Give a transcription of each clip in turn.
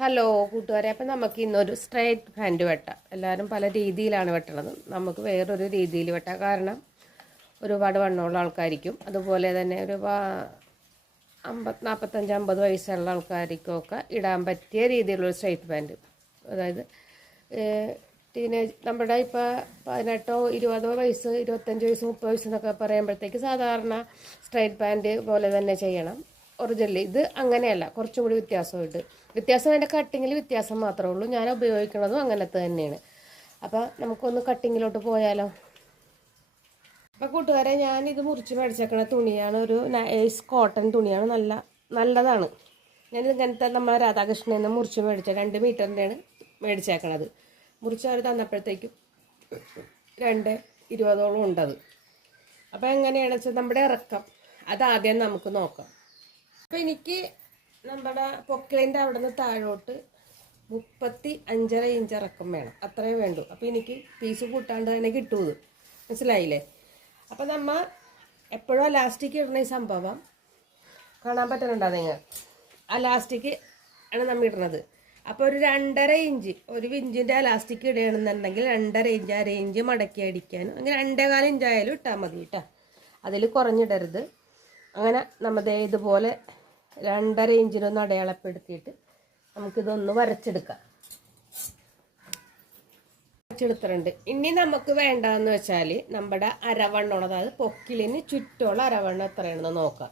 Hello കൂട്ടുകാരെ അപ്പം നമുക്ക് ഇന്നൊരു സ്ട്രേറ്റ് ഹാൻഡ് വെട്ടാം. എല്ലാവരും പല രീതിയിലാണ് വെട്ടണത്. നമുക്ക് വേറൊരു രീതിയിൽ വെട്ടാം. കാരണം ഒരുപാട് വണ്ണമുള്ള ആൾക്കാരിക്കും. അതുപോലെ തന്നെ ഒരു അമ്പത് നാൽപ്പത്തഞ്ച് അമ്പത് വയസ്സുള്ള ആൾക്കാർക്കൊക്കെ ഇടാൻ പറ്റിയ രീതിയിലുള്ള സ്ട്രേറ്റ് പാന്റ് അതായത് ടീനേജ് നമ്മുടെ ഇപ്പോൾ പതിനെട്ടോ ഇരുപതോ വയസ്സ് ഇരുപത്തഞ്ച് വയസ്സ് മുപ്പത് വയസ്സ് എന്നൊക്കെ പറയുമ്പോഴത്തേക്ക് സാധാരണ സ്ട്രൈറ്റ് പാന്റ് പോലെ തന്നെ ചെയ്യണം. ഒറിജിനൽ ഇത് അങ്ങനെയല്ല കുറച്ചും കൂടി വ്യത്യാസമുണ്ട് വ്യത്യാസം അതിന്റെ കട്ടിങ്ങിൽ വ്യത്യാസം മാത്രമേ ഉള്ളൂ. ഞാൻ ഉപയോഗിക്കുന്നതും അങ്ങനത്തെ തന്നെയാണ്. അപ്പോൾ നമുക്കൊന്ന് കട്ടിങ്ങിലോട്ട് പോയാലോ? അപ്പോൾ കൂട്ടുകാരെ ഞാനിത് മുറിച്ച് മേടിച്ചേക്കണ തുണിയാണ് ഒരു നൈസ് കോട്ടൺ തുണിയാണ്. നല്ല നല്ലതാണ്. ഞാനിത് ഇങ്ങനത്തെ നമ്മളെ രാധാകൃഷ്ണൻ നിന്ന് മുറിച്ച് മേടിച്ച രണ്ട് മീറ്ററിന്റെയാണ് മേടിച്ചേക്കണത്. മുറിച്ച് അവർ തന്നപ്പോഴത്തേക്കും രണ്ട് ഇരുപതോളം ഉണ്ടത്. അപ്പോൾ എങ്ങനെയാണെന്ന് വെച്ചാൽ നമ്മുടെ ഇറക്കം അതാദ്യം നമുക്ക് നോക്കാം. അപ്പോൾ എനിക്ക് നമ്മുടെ പൊക്കിളിന്റെ അവിടെ നിന്ന് താഴോട്ട് മുപ്പത്തി അഞ്ചര ഇഞ്ച് ഇറക്കം വേണം. അത്രേ വേണ്ടു. അപ്പോൾ എനിക്ക് പീസ് കൂട്ടാണ്ട് തന്നെ കിട്ടുമത് മനസ്സിലായില്ലേ? അപ്പോൾ നമ്മ എപ്പോഴും ലാസ്റ്റിക്ക് ഇടുന്ന ഈ സംഭവം കാണാൻ പറ്റുന്നുണ്ടോ നിങ്ങൾ ആ ലാസ്റ്റിക്ക് ആണ് നമ്മൾ ഇടുന്നത്. അപ്പോൾ ഒരു രണ്ടര ഇഞ്ച് ഒരു ഇഞ്ചിന്റെ അലാസ്റ്റിക് ഇടുകയാണെന്നുണ്ടെങ്കിൽ രണ്ടര ഇഞ്ച് അര ഇഞ്ച് മടക്കി അടിക്കാനും അങ്ങനെ രണ്ടേകാല ഇഞ്ചായാലും ഇട്ടാൽ മതി കേട്ടോ അതിൽ കുറഞ്ഞിടരുത്. അങ്ങനെ നമ്മുടെ ഇതുപോലെ രണ്ടര ഇഞ്ചിനൊന്ന് അടയാളപ്പെടുത്തിയിട്ട് നമുക്കിതൊന്ന് വരച്ചെടുക്കാം. വരച്ചെടുത്തിട്ടുണ്ട്. ഇനി നമുക്ക് വേണ്ടതെന്ന് വെച്ചാൽ നമ്മുടെ അരവണ്ണം അതായത് പൊക്കിലിന് ചുറ്റുമുള്ള അരവണ്ണം എത്രയാണെന്ന് നോക്കാം.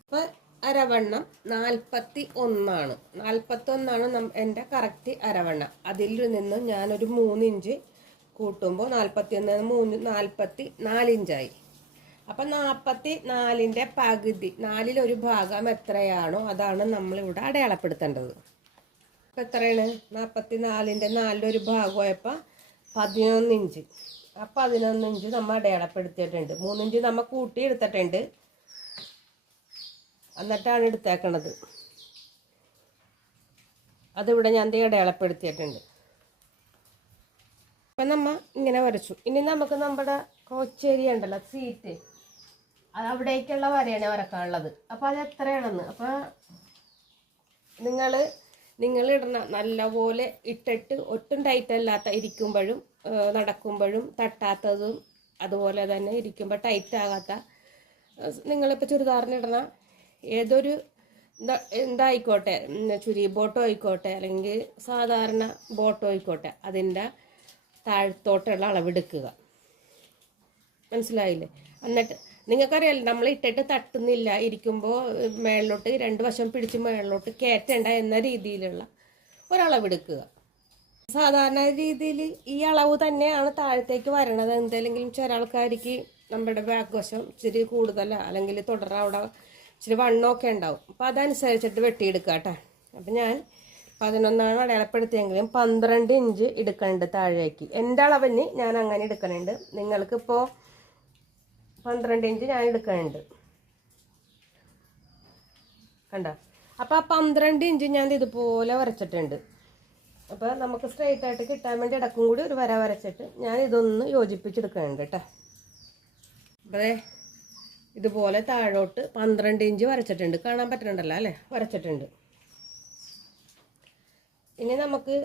അപ്പോൾ അരവണ്ണം നാൽപ്പത്തി ഒന്നാണ് നാൽപ്പത്തി ഒന്നാണ് എന്റെ കറക്റ്റ് അരവണ്ണം. അതിൽ നിന്ന് ഞാനൊരു മൂന്നിഞ്ച് കൂട്ടുമ്പോൾ നാൽപ്പത്തി ഒന്ന് മൂന്ന് നാൽപ്പത്തി നാലിഞ്ചായി അപ്പം നാൽപ്പത്തി നാലിന്റെ പകുതി നാലിലൊരു ഭാഗം എത്രയാണോ അതാണ് നമ്മളിവിടെ അടയാളപ്പെടുത്തേണ്ടത്. ഇപ്പം എത്രയാണ്? നാൽപ്പത്തി നാലിന്റെ നാലിലൊരു ഭാഗമായപ്പോൾ പതിനൊന്ന് ഇഞ്ച്. ആ പതിനൊന്ന് ഇഞ്ച് നമ്മൾ അടയാളപ്പെടുത്തിയിട്ടുണ്ട്. മൂന്നിഞ്ച് നമ്മൾ കൂട്ടി എടുത്തിട്ടുണ്ട് എന്നിട്ടാണ് എടുത്തേക്കണത്. അതിവിടെ ഞാൻ തീ അടയാളപ്പെടുത്തിയിട്ടുണ്ട്. അപ്പം നമ്മൾ ഇങ്ങനെ വരച്ചു. ഇനി നമുക്ക് നമ്മുടെ കോച്ചേരി ഉണ്ടല്ലോ സീറ്റ്. അവിടേക്കുള്ള വരയാണ് വരക്കാനുള്ളത്. അപ്പോൾ അത് എത്രയാണെന്ന്? അപ്പോൾ നിങ്ങൾ നിങ്ങൾ ഇടണം നല്ലപോലെ ഇട്ടിട്ട് ഒട്ടും ടൈറ്റ് അല്ലാത്ത ഇരിക്കുമ്പോഴും നടക്കുമ്പോഴും തട്ടാത്തതും അതുപോലെ തന്നെ ഇരിക്കുമ്പോൾ ടൈറ്റ് ആകാത്ത നിങ്ങളിപ്പോൾ ചുരിദാറിന് ഏതൊരു എന്താ- എന്തായിക്കോട്ടെ ചുരി ബോട്ടോ ആയിക്കോട്ടെ അല്ലെങ്കിൽ സാധാരണ ബോട്ടോ ആയിക്കോട്ടെ അതിന്റെ താഴത്തോട്ടുള്ള അളവെടുക്കുക. മനസ്സിലായില്ലേ? എന്നിട്ട് നിങ്ങൾക്കറിയാലോ നമ്മൾ ഇട്ടിട്ട് തട്ടുന്നില്ല ഇരിക്കുമ്പോൾ മേളിലോട്ട് രണ്ട് വശം പിടിച്ച് മേളിലോട്ട് കയറ്റണ്ട എന്ന രീതിയിലുള്ള ഒരളവെടുക്കുക. സാധാരണ രീതിയിൽ ഈ അളവ് തന്നെയാണ് താഴത്തേക്ക് വരണത്. എന്തെങ്കിലും ചില ആൾക്കാർക്ക് നമ്മുടെ ബാക്ക് വശം ഇച്ചിരി കൂടുതലാണ് അല്ലെങ്കിൽ തുടർ അവിടെ ഇച്ചിരി വണ്ണമൊക്കെ ഉണ്ടാവും. അപ്പോൾ അതനുസരിച്ചിട്ട് വെട്ടിയെടുക്കുക കേട്ടോ. അപ്പം ഞാൻ പതിനൊന്നാണ് അടയാളപ്പെടുത്തിയെങ്കിലും പന്ത്രണ്ട് ഇഞ്ച് എടുക്കുന്നുണ്ട് താഴേക്ക്. എന്റെ അളവിന് ഞാൻ അങ്ങനെ എടുക്കുന്നുണ്ട് നിങ്ങൾക്കിപ്പോൾ പന്ത്രണ്ട് ഇഞ്ച് ഞാൻ എടുക്കുന്നുണ്ട്. കണ്ട? അപ്പോൾ ആ പന്ത്രണ്ട് ഇഞ്ച് ഞാൻ ഇതുപോലെ വരച്ചിട്ടുണ്ട്. അപ്പോൾ നമുക്ക് സ്ട്രെയിറ്റ് ആയിട്ട് കിട്ടാൻ വേണ്ടി ഇടക്കും കൂടി ഒരു വര വരച്ചിട്ട് ഞാൻ ഇതൊന്ന് യോജിപ്പിച്ചെടുക്കുന്നുണ്ട് കേട്ടോ. അപ്പോൾ ഇതുപോലെ താഴോട്ട് പന്ത്രണ്ട് ഇഞ്ച് വരച്ചിട്ടുണ്ട്. കാണാൻ പറ്റുന്നുണ്ടല്ലോ അല്ലേ? വരച്ചിട്ടുണ്ട്. ഇനി നമുക്ക്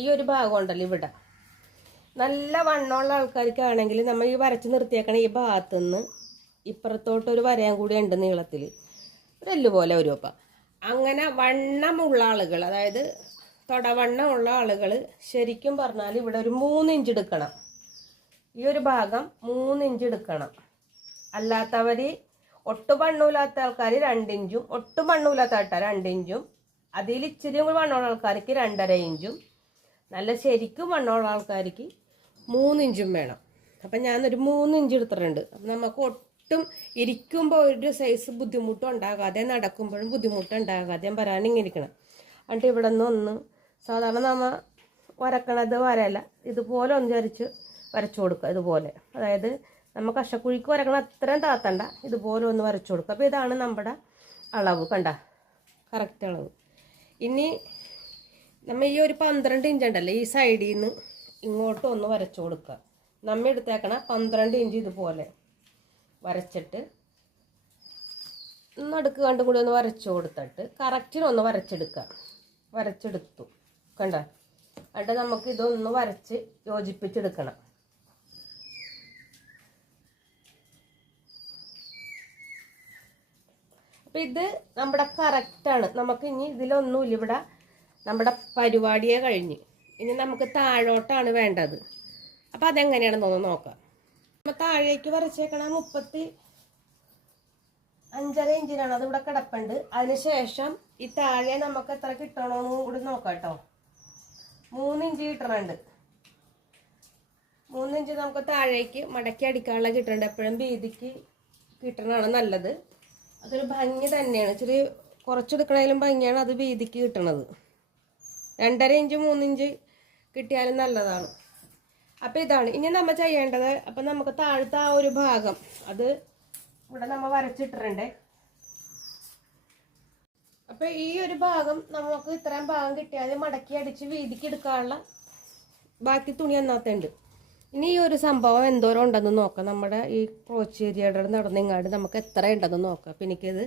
ഈ ഒരു ഭാഗം ഉണ്ടല്ലോ ഇവിടെ. നല്ല വണ്ണമുള്ള ആൾക്കാർക്കാണെങ്കിൽ നമ്മൾ ഈ വരച്ച് നിർത്തിയേക്കണ ഈ ഭാഗത്തു നിന്ന് ഇപ്പുറത്തോട്ടൊരു വരയാൻ കൂടി ഉണ്ട് നീളത്തിൽ. ഒരു എല്ല് പോലെ വരും അപ്പം. അങ്ങനെ വണ്ണമുള്ള ആളുകൾ അതായത് തുടവണ്ണമുള്ള ആളുകൾ ശരിക്കും പറഞ്ഞാൽ ഇവിടെ ഒരു മൂന്ന് ഇഞ്ച് എടുക്കണം. ഈ ഒരു ഭാഗം മൂന്ന് ഇഞ്ച് എടുക്കണം. അല്ലാത്തവർ ഒട്ടും വണ്ണമില്ലാത്ത ആൾക്കാർ രണ്ടിഞ്ചും ഒട്ടും വണ്ണമില്ലാത്ത ആൾക്കാർ രണ്ടിഞ്ചും അതിൽ ഇച്ചിരി വണ്ണമുള്ള ആൾക്കാർക്ക് രണ്ടര ഇഞ്ചും. നല്ല ശരിക്കും വണ്ണമുള്ള ആൾക്കാർക്ക് മൂന്നിഞ്ചും വേണം. അപ്പം ഞാനൊരു മൂന്നിഞ്ച് എടുത്തിട്ടുണ്ട്. അപ്പം നമുക്ക് ഒട്ടും ഇരിക്കുമ്പോൾ ഒരു സൈസ് ബുദ്ധിമുട്ടും ഉണ്ടാകാതെ നടക്കുമ്പോഴും ബുദ്ധിമുട്ടും ഉണ്ടാകാതെ ഇങ്ങനെ ഇരിക്കണം എന്നിട്ട് ഇവിടെ നിന്ന് ഒന്ന് സാധാരണ നമ്മൾ വരക്കണത് വരല്ല ഇതുപോലെ ഒന്ന് ചരിച്ച് വരച്ചു കൊടുക്കുക ഇതുപോലെ. അതായത് നമ്മൾ കഷക്കുഴിക്ക് വരക്കണം അത്രയും താത്തണ്ട. ഇതുപോലെ ഒന്ന് വരച്ചു കൊടുക്കുക. അപ്പോൾ ഇതാണ് നമ്മുടെ അളവ് കണ്ട. കറക്റ്റ് അളവ്. ഇനി നമ്മൾ ഈ ഒരു പന്ത്രണ്ട് ഇഞ്ച് ഉണ്ടല്ലോ ഈ സൈഡിൽ നിന്ന് ഇങ്ങോട്ട് ഒന്ന് വരച്ചു കൊടുക്കുക. നമ്മ എടുത്തേക്കണ പന്ത്രണ്ട് ഇഞ്ച് ഇതുപോലെ വരച്ചിട്ട് നടുക്ക് കണ്ടും കൂടി ഒന്ന് വരച്ചു കൊടുത്തിട്ട് കറക്റ്റിന് ഒന്ന് വരച്ചെടുക്കുക. വരച്ചെടുത്തു. കണ്ട? എന്നിട്ട് നമുക്ക് ഇതൊന്ന് വരച്ച് യോജിപ്പിച്ചെടുക്കണം. അപ്പം ഇത് നമ്മുടെ കറക്റ്റാണ് നമുക്ക് ഇനി ഇതിലൊന്നുമില്ല ഇവിടെ നമ്മുടെ പരിപാടിയെ കഴിഞ്ഞ്. ഇനി നമുക്ക് താഴോട്ടാണ് വേണ്ടത്. അപ്പം അതെങ്ങനെയാണെന്ന് ഒന്ന് നോക്കാം. നമ്മൾ താഴേക്ക് വരച്ചേക്കണ മുപ്പത്തി അഞ്ചര ഇഞ്ചിനാണ് അതിവിടെ കിടപ്പുണ്ട്. അതിനുശേഷം ഈ താഴെ നമുക്ക് എത്ര കിട്ടണമെന്ന് കൂടി നോക്കാം കേട്ടോ മൂന്നിഞ്ച് കിട്ടണുണ്ട്. മൂന്നിഞ്ച് നമുക്ക് താഴേക്ക് മടക്കി അടിക്കാനുള്ള കിട്ടുന്നുണ്ട് എപ്പോഴും വീതിക്ക് കിട്ടണതാണ് നല്ലത്. അതൊരു ഭംഗി തന്നെയാണ്. ഇച്ചിരി കുറച്ചെടുക്കണേലും ഭംഗിയാണ് അത് വീതിക്ക് കിട്ടണത്. രണ്ടര ഇഞ്ച് മൂന്നിഞ്ച് കിട്ടിയാലും നല്ലതാണ്. അപ്പം ഇതാണ്. ഇനി നമ്മൾ ചെയ്യേണ്ടത് അപ്പം നമുക്ക് താഴ്ത്ത ആ ഒരു ഭാഗം അത് ഇവിടെ നമ്മൾ വരച്ചിട്ടിട്ടുണ്ട്. അപ്പോൾ ഈ ഒരു ഭാഗം നമുക്ക് ഇത്രയും ഭാഗം കിട്ടിയാൽ മടക്കി അടിച്ച് വീതിക്ക് എടുക്കാനുള്ള ബാക്കി തുണി അന്നാത്തുണ്ട് ഇനി ഈ ഒരു സംഭവം എന്തോരം ഉണ്ടെന്ന് നോക്കാം. നമ്മുടെ ഈ ക്രോച്ചേരിയുടെ നടന്നിങ്ങാട് നമുക്ക് എത്ര ഉണ്ടെന്ന് നോക്കാം. അപ്പം എനിക്കിത്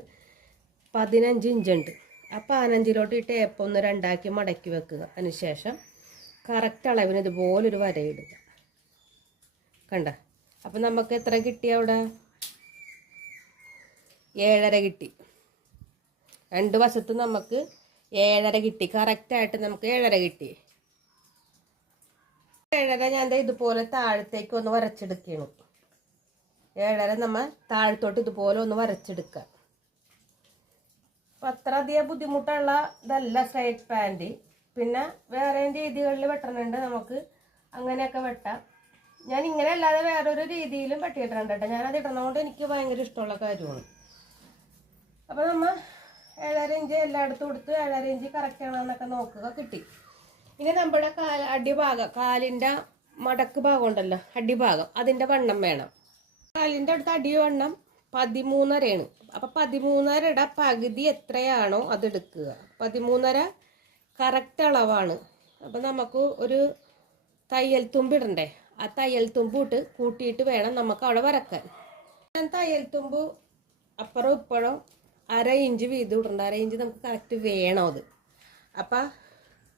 പതിനഞ്ച് ഇഞ്ചുണ്ട്. ആ പതിനഞ്ചിലോട്ട് ഈ ടേപ്പ് ഒന്ന് രണ്ടാക്കി മടക്കി വെക്കുക. അതിനുശേഷം കറക്റ്റ് അളവിന് ഇതുപോലൊരു വരയിടുക. കണ്ട? അപ്പം നമുക്ക് എത്ര കിട്ടി അവിടെ? ഏഴര കിട്ടി. രണ്ട് വശത്ത് നമുക്ക് ഏഴര കിട്ടി. കറക്റ്റായിട്ട് നമുക്ക് ഏഴര കിട്ടി. ഏഴര ഞാൻ ഇതുപോലെ താഴത്തേക്ക് ഒന്ന് വരച്ചെടുക്കണം ഏഴര നമ്മൾ താഴത്തോട്ട് ഇതുപോലെ ഒന്ന് വരച്ചെടുക്കുക. അപ്പം അത്ര അധികം ബുദ്ധിമുട്ടുള്ള ഇതല്ല സ്ട്രൈറ്റ് പാന്റ് പിന്നെ വേറെ രീതികളിൽ വെട്ടണുണ്ട് നമുക്ക്. അങ്ങനെയൊക്കെ വെട്ടാം. ഞാൻ ഇങ്ങനെ അല്ലാതെ വേറൊരു രീതിയിലും വെട്ടിയിട്ടുണ്ട് കേട്ടോ. ഞാനത് ഇടുന്നതുകൊണ്ട് എനിക്ക് ഭയങ്കര ഇഷ്ടമുള്ള കാര്യമാണ്. അപ്പൊ നമ്മ ഏഴര ഇഞ്ച് എല്ലായിടത്തും കൊടുത്ത് ഏഴര ഇഞ്ച് കറക്റ്റ് ആണെന്നൊക്കെ നോക്കുക കിട്ടി. ഇനി നമ്മുടെ കാൽ അടിഭാഗം കാലിന്റെ മടക്ക് ഭാഗം ഉണ്ടല്ലോ അടിഭാഗം അതിന്റെ വണ്ണം വേണം. കാലിന്റെ അടുത്ത് അടി വണ്ണം പതിമൂന്നരയാണ്. അപ്പൊ പതിമൂന്നരയുടെ പകുതി എത്രയാണോ അതെടുക്കുക. പതിമൂന്നര കറക്റ്റ് അളവാണ്. അപ്പൊ നമുക്ക് ഒരു തയ്യൽ തുമ്പിടണ്ടേ ആ തയ്യൽ തുമ്പ് ഇട്ട് കൂട്ടിയിട്ട് വേണം നമുക്ക് അവിടെ വരക്കാൻ. ഞാൻ തയ്യൽ തുമ്പ് അപ്പുറം ഇപ്പുറം അര ഇഞ്ച് വീതം ഇടണ്ട. അര ഇഞ്ച് നമുക്ക് കറക്റ്റ് വേണം അത്. അപ്പം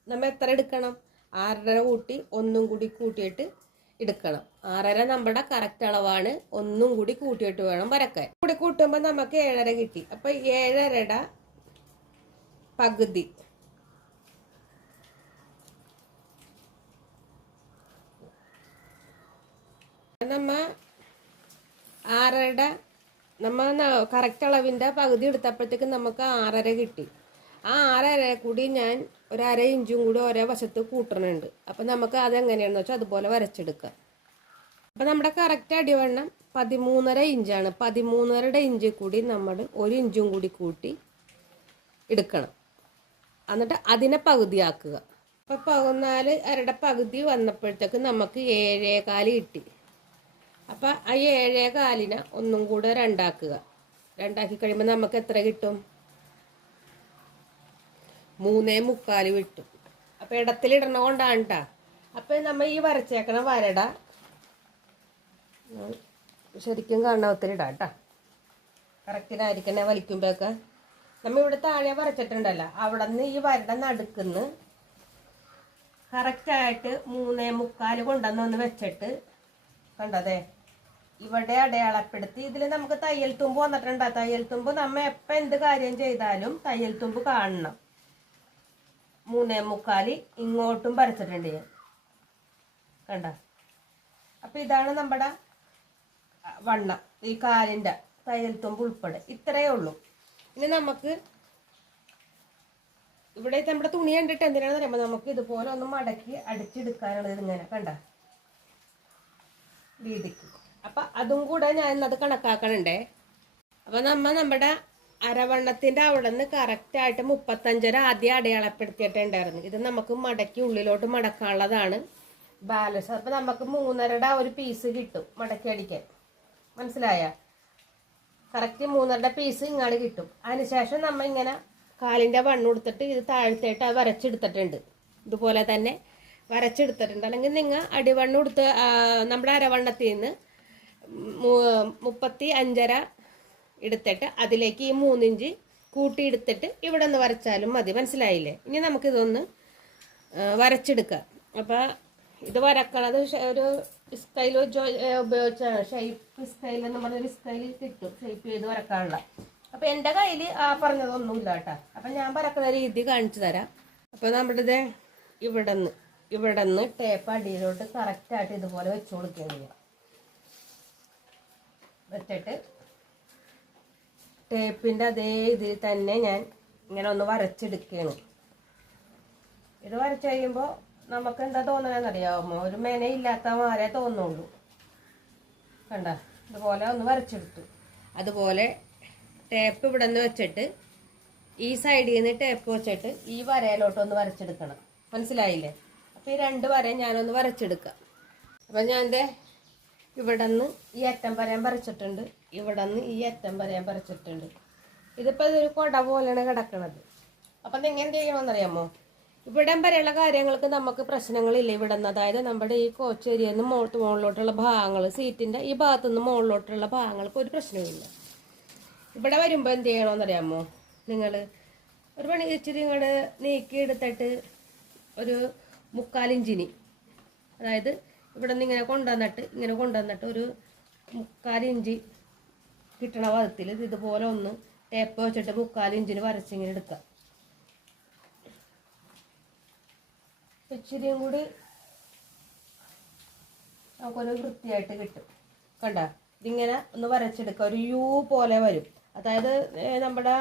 നമ്മൾ എത്ര എടുക്കണം? ആറര കൂട്ടി ഒന്നും കൂടി കൂട്ടിയിട്ട് എടുക്കണം. ആറര നമ്മുടെ കറക്റ്റ് അളവാണ്. ഒന്നും കൂടി കൂട്ടിയിട്ട് വേണം വരക്കാൻ. കൂടി കൂട്ടുമ്പോൾ നമുക്ക് ഏഴര കിട്ടി. അപ്പം ഏഴരയുടെ പകുതി. നമ്മ ആറരയുടെ നമ്മ കറക്റ്റ് അളവിന്റെ പകുതി എടുത്തപ്പോഴത്തേക്ക് നമുക്ക് ആറര കിട്ടി. ആ ആറര കൂടി ഞാൻ ഒരു അര ഇഞ്ചും കൂടി ഒരേ വശത്ത് കൂട്ടണുണ്ട്. അപ്പം നമുക്ക് അതെങ്ങനെയാണെന്ന് വെച്ചാൽ അതുപോലെ വരച്ചെടുക്കാം. അപ്പം നമ്മുടെ കറക്റ്റ് അടിവണ്ണം പതിമൂന്നര ഇഞ്ചാണ്. പതിമൂന്നരയുടെ ഇഞ്ച് കൂടി നമ്മൾ ഒരു ഇഞ്ചും കൂടി കൂട്ടി എടുക്കണം. എന്നിട്ട് അതിനെ പകുതിയാക്കുക. അപ്പം പതിനാല് അരയുടെ പകുതി വന്നപ്പോഴത്തേക്ക് നമുക്ക് ഏഴേകാൽ കിട്ടി. അപ്പം ആ ഏഴേ കാലിനെ ഒന്നും കൂടെ രണ്ടാക്കുക. രണ്ടാക്കി കഴിയുമ്പോൾ നമുക്ക് എത്ര കിട്ടും? മൂന്നേ മുക്കാൽ വിട്ടു. അപ്പം ഇടത്തിലിടണ കൊണ്ടാണ് കേട്ടോ അപ്പം നമ്മൾ ഈ വരച്ചേക്കണ വരട ശരിക്കും കാണാവത്തിലിടാം കേട്ടോ കറക്റ്റിനായിരിക്കണേ വലിക്കുമ്പോഴൊക്കെ. നമ്മ ഇവിടെ താഴെ വരച്ചിട്ടുണ്ടല്ലോ. അവിടെ നിന്ന് ഈ വരട നടുക്കുന്ന് കറക്റ്റായിട്ട് മൂന്നേ മുക്കാൽ കൊണ്ടുവന്നൊന്ന് വെച്ചിട്ട് കണ്ടതേ. ഇവിടെ അടയാളപ്പെടുത്തി. ഇതിൽ നമുക്ക് തയ്യൽ തുമ്പ് വന്നിട്ടുണ്ട്? തയ്യൽ തുമ്പ് നമ്മ എപ്പോൾ എന്ത് കാര്യം ചെയ്താലും തയ്യൽ തുമ്പ് കാണണം. മൂന്നേ മുക്കാൽ ഇങ്ങോട്ടും വരച്ചിട്ടുണ്ട് ഞാൻ. കണ്ട? അപ്പൊ ഇതാണ് നമ്മുടെ വണ്ണം ഈ കാലിന്റെ തയ്യൽ ഉൾപ്പെടെ. ഇത്രയേ ഉള്ളൂ. ഇനി നമുക്ക് ഇവിടെ നമ്മുടെ തുണി കണ്ടിട്ട് എന്തിനാണെന്ന് പറയുമ്പോൾ നമുക്ക് ഇതുപോലെ ഒന്ന് മടക്കി അടിച്ചെടുക്കാനുള്ളത് ഇങ്ങനെ കണ്ട? രീതിക്ക്. അപ്പൊ അതും കൂടെ ഞാൻ ഇന്നത് കണക്കാക്കണുണ്ടേ. അപ്പൊ നമ്മ നമ്മുടെ അരവണ്ണത്തിന്റെ അവിടെ നിന്ന് കറക്റ്റ് ആയിട്ട് മുപ്പത്തഞ്ചര ആദ്യം അടയാളപ്പെടുത്തിയിട്ടുണ്ടായിരുന്നു. ഇത് നമുക്ക് മടക്കി ഉള്ളിലോട്ട് മടക്കാനുള്ളതാണ്. ബാലൻസ്. അപ്പൊ നമുക്ക് മൂന്നരയുടെ ഒരു പീസ് കിട്ടും മടക്കി അടിക്കാൻ. മനസ്സിലായ? കറക്റ്റ് മൂന്നരയുടെ പീസ് ഇങ്ങോട്ട് കിട്ടും. അതിനുശേഷം നമ്മ ഇങ്ങനെ കാലിന്റെ വണ്ണം കൊടുത്തിട്ട് ഇത് താഴ്ത്തേട്ട് വരച്ചെടുത്തിട്ടുണ്ട്. ഇതുപോലെ തന്നെ വരച്ചെടുത്തിട്ടുണ്ട്. അല്ലെങ്കിൽ നിങ്ങൾ അടിവണ്ണം കൊടുത്ത് നമ്മുടെ അരവണ്ണത്തിൽ നിന്ന് മുപ്പത്തി അഞ്ചര എടുത്തിട്ട് അതിലേക്ക് ഈ മൂന്നിഞ്ച് കൂട്ടിയെടുത്തിട്ട് ഇവിടെ നിന്ന് വരച്ചാലും മതി. മനസ്സിലായില്ലേ? ഇനി നമുക്കിതൊന്ന് വരച്ചെടുക്കാം. അപ്പോൾ ഇത് വരക്കണത് ഒരു സ്കൈൽ ഉപയോഗിച്ചാണ് ഷേപ്പ് സ്കൈൽ എന്ന് പറഞ്ഞൊരു സ്കൈൽ കിട്ടും. ഷേപ്പ് ചെയ്ത് വരക്കാനുള്ള. അപ്പോൾ എന്റെ കയ്യിൽ ആ പറഞ്ഞതൊന്നുമില്ല കേട്ടോ. അപ്പം ഞാൻ വരക്കുന്ന രീതി കാണിച്ചു തരാം. അപ്പോൾ നമ്മുടെ ഇവിടെ നിന്ന് ഇവിടെ നിന്ന് ടേപ്പ് അടിയിലോട്ട് കറക്റ്റായിട്ട് ഇതുപോലെ വെച്ച് കൊടുക്കുകയാണ് വെച്ചിട്ട് ടേപ്പിന്റെ അതേ ഇതിൽ തന്നെ ഞാൻ ഇങ്ങനെ ഒന്ന് വരച്ചെടുക്കുകയാണ്. ഇത് വരച്ച് കഴിയുമ്പോൾ നമുക്ക് എന്താ തോന്നണമെന്ന് അറിയാമോ ഒരു മെനയില്ലാത്ത മാറെ തോന്നുള്ളൂ. കണ്ട? ഇതുപോലെ ഒന്ന് വരച്ചെടുത്തു. അതുപോലെ ടേപ്പ് ഇവിടെ നിന്ന് വെച്ചിട്ട് ഈ സൈഡിൽ നിന്ന് ടേപ്പ് വെച്ചിട്ട് ഈ വരയിലോട്ട് ഒന്ന് വരച്ചെടുക്കണം. മനസ്സിലായില്ലേ? അപ്പോൾ ഈ രണ്ട് വരയും ഞാനൊന്ന് വരച്ചെടുക്കാം. അപ്പം ഞാൻ എന്റെ ഇവിടെ നിന്ന് ഈ അറ്റം വരയും വരച്ചിട്ടുണ്ട്. ഇവിടെ നിന്ന് ഈ അറ്റം വരെ ഞാൻ പറിച്ചിട്ടുണ്ട്. ഇതിപ്പോൾ ഇതൊരു കൊട പോലെയാണ് കിടക്കണത്. അപ്പം എങ്ങനെ ചെയ്യണമെന്ന് അറിയാമോ ഇവിടം വരെയുള്ള കാര്യങ്ങൾക്ക് നമുക്ക് പ്രശ്നങ്ങളില്ല ഇവിടെ നിന്ന് അതായത് നമ്മുടെ ഈ കോച്ചേരിയിൽ നിന്ന് മോ മുകളിലോട്ടുള്ള ഭാഗങ്ങൾ സീറ്റിന്റെ ഈ ഭാഗത്തു നിന്ന് മുകളിലോട്ടുള്ള ഭാഗങ്ങൾക്ക് ഒരു പ്രശ്നവുമില്ല. ഇവിടെ വരുമ്പോൾ എന്ത് ചെയ്യണമെന്നറിയാമോ? നിങ്ങൾ ഒരു പണി ഇച്ചിരി ഇങ്ങോട്ട് നീക്കി എടുത്തിട്ട് ഒരു മുക്കാലിഞ്ചിനി അതായത് ഇവിടെ നിന്ന് ഇങ്ങനെ കൊണ്ടുവന്നിട്ട് ഇങ്ങനെ കൊണ്ടുവന്നിട്ട് ഒരു മുക്കാലിഞ്ച് കിട്ടണ പദത്തിൽ ഇതുപോലെ ഒന്ന് ടേപ്പ് വെച്ചിട്ട് മുക്കാലിഞ്ചിന് വരച്ചിങ്ങനെ എടുക്കുക ഇച്ചിരിയും കൂടി നമുക്കൊരു വൃത്തിയായിട്ട് കിട്ടും. കണ്ട? ഇതിങ്ങനെ ഒന്ന് വരച്ചെടുക്കുക ഒരു യു പോലെ വരും. അതായത് നമ്മുടെ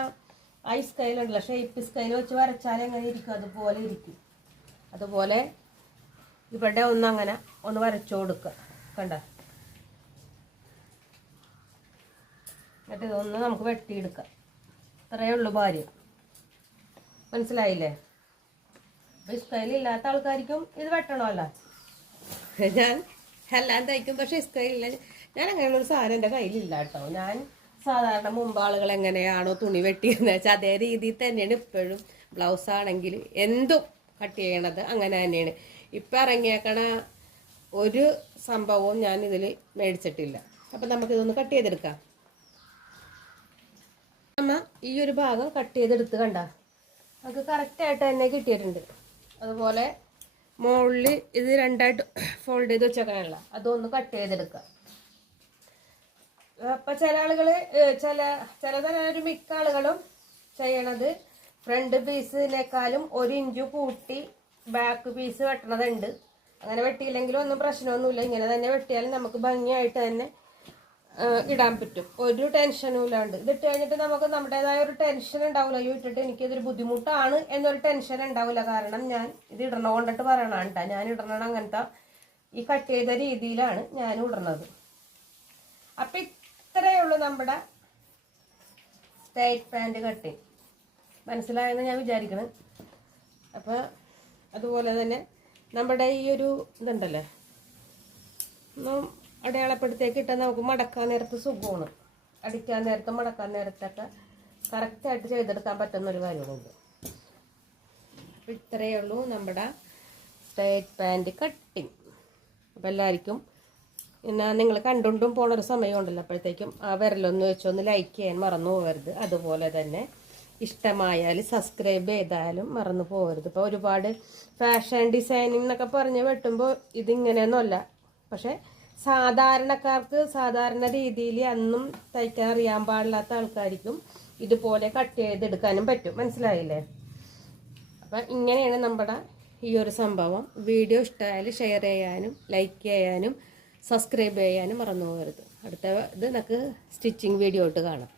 ഐ സ്കൈലുണ്ടല്ലോ ഷേപ്പ് സ്കൈൽ വെച്ച് വരച്ചാൽ എങ്ങനെ ഇരിക്കും? അതുപോലെ ഇരിക്കും. അതുപോലെ ഇവിടെ ഒന്ന് അങ്ങനെ ഒന്ന് വരച്ചു കൊടുക്കുക കണ്ട? എന്നിട്ട് ഇതൊന്ന് നമുക്ക് വെട്ടിയെടുക്കാം. ഇത്രയേ ഉള്ളൂ ഭാര്യം. മനസ്സിലായില്ലേ? അപ്പൊ ഇല്ലാത്ത ആൾക്കാർക്കും ഇത് വെട്ടണമല്ലോ. ഞാൻ എല്ലാം തയ്ക്കും പക്ഷേ സ്കൈലില്ല ഞാൻ അങ്ങനെയുള്ള ഒരു സാധനം എന്റെ കയ്യിലില്ല കേട്ടോ. ഞാൻ സാധാരണ മുമ്പ് ആളുകൾ എങ്ങനെയാണോ തുണി വെട്ടിയെന്ന് വെച്ചാൽ അതേ രീതിയിൽ തന്നെയാണ് ഇപ്പോഴും. ബ്ലൗസ് ആണെങ്കിൽ എന്തും കട്ട് ചെയ്യണത് അങ്ങനെ തന്നെയാണ്. ഇപ്പം ഇറങ്ങിയേക്കണ ഒരു സംഭവവും ഞാൻ ഇതിൽ മേടിച്ചിട്ടില്ല. അപ്പം നമുക്കിതൊന്ന് കട്ട് ചെയ്തെടുക്കാം. ഈ ഒരു ഭാഗം കട്ട് ചെയ്തെടുത്ത് കണ്ട. നമുക്ക് കറക്റ്റായിട്ട് തന്നെ കിട്ടിയിട്ടുണ്ട്. അതുപോലെ മുകളിൽ ഇത് രണ്ടായിട്ട് ഫോൾഡ് ചെയ്ത് വെച്ചേക്കാനുള്ള അതൊന്ന് കട്ട് ചെയ്തെടുക്കുക അപ്പം ചില ആളുകൾ ചില ചില ഒരു മിക്ക ആളുകളും ചെയ്യണത് ഫ്രണ്ട് പീസിനേക്കാളും ഒരു ഇഞ്ച് കൂട്ടി ബാക്ക് പീസ് വെട്ടണതുണ്ട്. അങ്ങനെ വെട്ടിയില്ലെങ്കിലും ഒന്നും പ്രശ്നമൊന്നുമില്ല. ഇങ്ങനെ തന്നെ വെട്ടിയാലും നമുക്ക് ഭംഗിയായിട്ട് തന്നെ ഇടാൻ പറ്റും. ഒരു ടെൻഷനും ഇല്ലാണ്ട്. ഇതിട്ട് കഴിഞ്ഞിട്ട് നമുക്ക് നമ്മുടേതായ ഒരു ടെൻഷൻ ഉണ്ടാവില്ല അയ്യോ ഇട്ടിട്ട് എനിക്കിതൊരു ബുദ്ധിമുട്ടാണ് എന്നൊരു ടെൻഷൻ ഉണ്ടാവില്ല കാരണം ഞാൻ ഇത് ഇടണ കൊണ്ടിട്ട് പറയണം കേട്ടോ. ഞാൻ ഇടണ അങ്ങനത്തെ ഈ കട്ട് ചെയ്ത രീതിയിലാണ് ഞാൻ ഇടണത്. അപ്പൊ ഇത്രയേ ഉള്ളൂ നമ്മുടെ സ്റ്റേറ്റ് പാന്റ് കട്ടിങ് മനസ്സിലായെന്ന് ഞാൻ വിചാരിക്കണം. അപ്പോൾ അതുപോലെ തന്നെ നമ്മുടെ ഈ ഒരു ഇതുണ്ടല്ലേ? അടയാളപ്പെടുത്തേക്ക് ഇട്ടാൽ നമുക്ക് മടക്കാൻ നേരത്ത് സുഖമാണ്. അടിക്കാൻ നേരത്ത് മടക്കാൻ നേരത്തൊക്കെ കറക്റ്റായിട്ട് ചെയ്തെടുക്കാൻ പറ്റുന്ന ഒരു കാര്യമുണ്ട് ഇത്രയേ ഉള്ളൂ നമ്മുടെ സ്ട്രേറ്റ് പാന്റ് കട്ടിങ് അപ്പോൾ എല്ലാവർക്കും പിന്നെ നിങ്ങൾ കണ്ടുകൊണ്ടും പോണൊരു സമയമുണ്ടല്ലോ അപ്പോഴത്തേക്കും ആ വിരലൊന്ന് വെച്ചൊന്ന് ലൈക്ക് ചെയ്യാൻ മറന്നു പോകരുത്. അതുപോലെ തന്നെ ഇഷ്ടമായാൽ സബ്സ്ക്രൈബ് ചെയ്താലും മറന്നു പോകരുത്. ഇപ്പോൾ ഒരുപാട് ഫാഷൻ ഡിസൈനിങ് എന്നൊക്കെ പറഞ്ഞ് വെട്ടുമ്പോൾ ഇതിങ്ങനെയൊന്നുമല്ല. പക്ഷെ സാധാരണക്കാർക്ക് സാധാരണ രീതിയിൽ അന്നും തയ്ക്കാൻ അറിയാൻ പാടില്ലാത്ത ആൾക്കാർക്കും ഇതുപോലെ കട്ട് ചെയ്തെടുക്കാനും പറ്റും. മനസ്സിലായില്ലേ? അപ്പം ഇങ്ങനെയാണ് നമ്മുടെ ഈ ഒരു സംഭവം. വീഡിയോ ഇഷ്ടമായാൽ ഷെയർ ചെയ്യാനും ലൈക്ക് ചെയ്യാനും സബ്സ്ക്രൈബ് ചെയ്യാനും മറന്നു പോകരുത്. അടുത്ത ഇത് നമുക്ക് സ്റ്റിച്ചിങ് വീഡിയോ ഇട്ട് കാണാം.